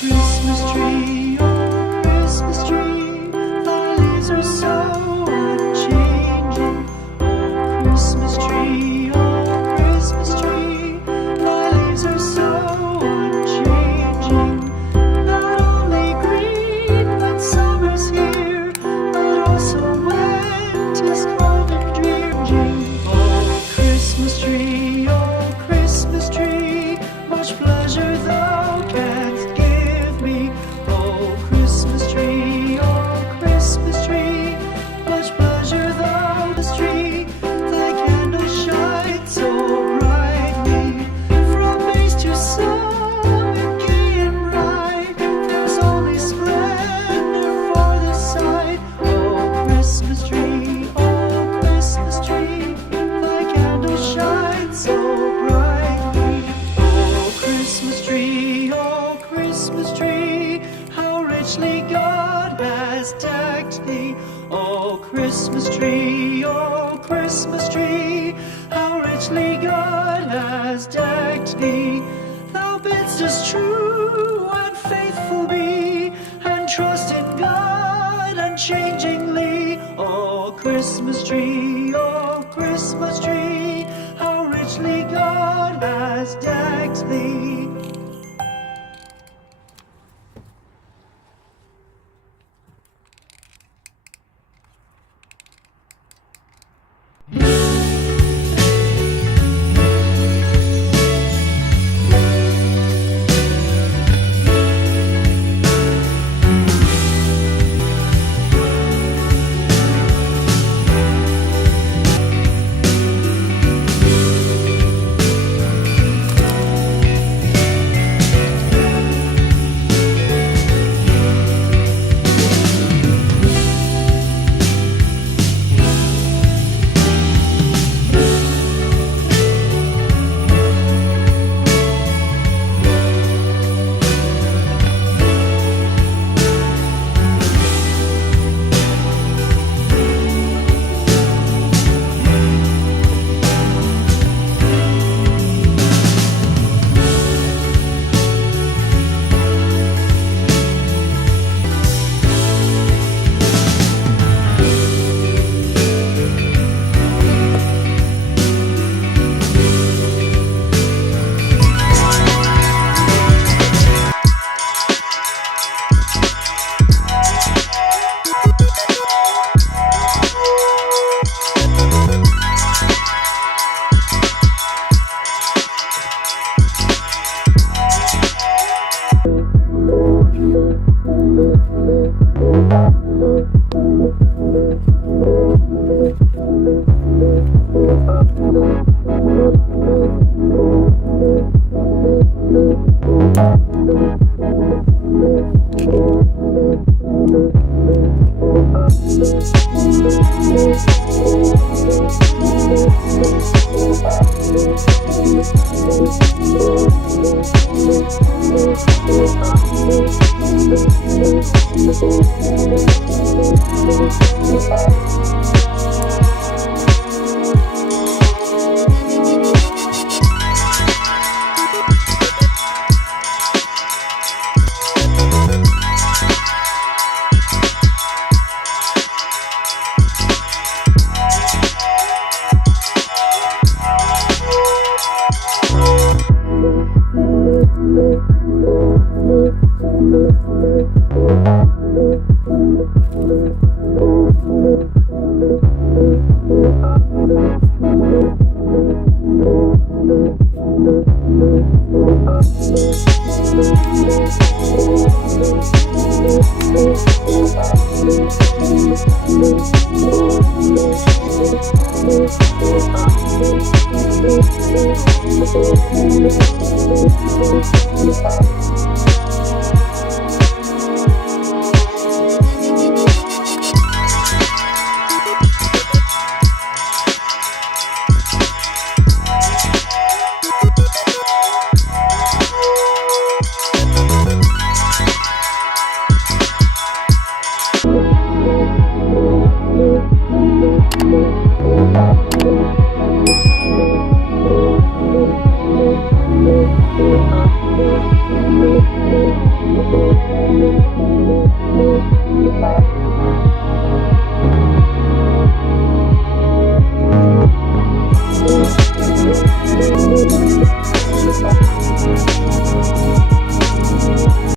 Christmas tree, oh Christmas tree, thy leaves are so unchanging. Oh Christmas tree, thy leaves are so unchanging. Not only green when summer's here, but also when 'tis cold and dreary. Oh Christmas tree, much pleasure thou canst give me. Oh Christmas tree, much pleasure thou dost tree. Thy candles shine so brightly, from base to summit, gay and bright. There's only splendor for the sight. Oh Christmas tree, thy candles shine so brightly. Oh Christmas tree, how richly God has decked thee. Oh Christmas tree, how richly God has decked thee. Thou bidst us true and faithful be, and trust in God unchangingly. Oh Christmas tree, how richly God has decked thee.